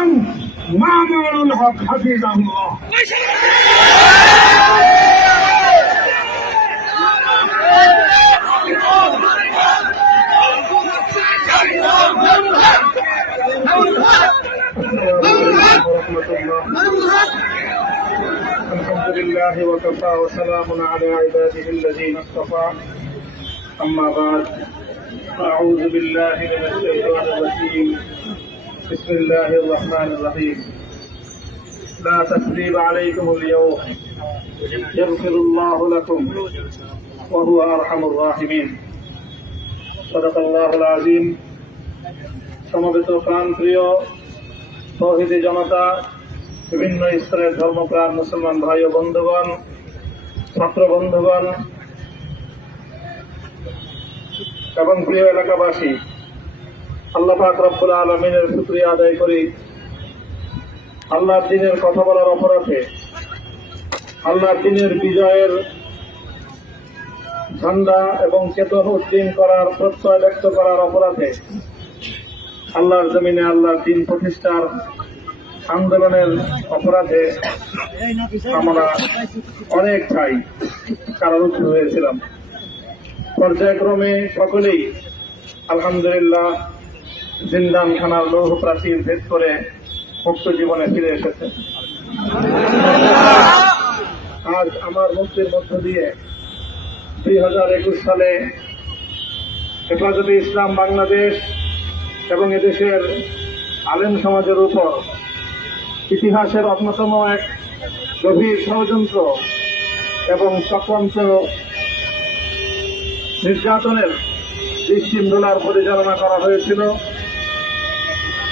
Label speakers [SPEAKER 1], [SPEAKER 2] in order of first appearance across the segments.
[SPEAKER 1] الإمام معمر الحق حفظه الله. الحمد لله وكفى وسلام على عباده الذين اصطفى. أما بعد أعوذ بالله من الشيطان الرجيم. بسم الله الرحمن الرحيم لا تثريب عليكم اليوم يغفر الله لكم وهو أرحم الراحمين صدق الله العظيم সমবেত প্রাণ প্রিয় তৌহিদি জনতা বিভিন্ন স্তরের ধর্মপ্রাণ মুসলমান ভাই ও বন্ধুগণ ছাত্র বন্ধুগণ এবং প্রিয় এলাকাবাসী আল্লাহ রব্বুল আলমিনের শুক্রিয়া আদায় করি। আল্লাহর দিনের কথা বলার অপরাধে, আল্লাহর দিনের বিজয়ের ঝান্ডা এবং চেতন উদ্দিন করার প্রত্যয় ব্যক্ত করার অপরাধে, আল্লাহর জমিনে আল্লাহর দিন প্রতিষ্ঠার আন্দোলনের অপরাধে আমরা অনেক ভাই কারারুদ্ধ হয়েছিলাম। পর্যায়ক্রমে সকলেই আলহামদুলিল্লাহ জিন্দান খানার লৌহ প্রাচীর ভেদ করে মুক্ত জীবনে ফিরে এসেছে। আজ আমার মুক্তির মধ্য দিয়ে দুই হাজার একুশ সালে হেফাজতে ইসলাম বাংলাদেশ এবং এদেশের আলেম সমাজের উপর ইতিহাসের অন্যতম এক গভীর ষড়যন্ত্র এবং চক্রান্ত নির্যাতনের দৃষ্টিন্দোলার পরিচালনা করা হয়েছিল।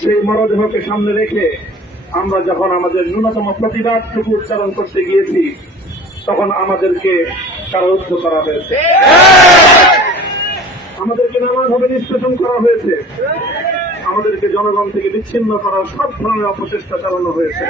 [SPEAKER 1] সেই মরদেহকে সামনে রেখে আমরা যখন আমাদের ন্যূনতম প্রতিবাদটুকু উচ্চারণ করতে গিয়েছি, তখন আমাদেরকে কারারুদ্ধ করা হয়েছে। আমাদেরকে নানাভাবে নিষ্পেষণ করা হয়েছে। আমাদেরকে জনগণ থেকে বিচ্ছিন্ন করার সব ধরনের অপচেষ্টা চালানো হয়েছে।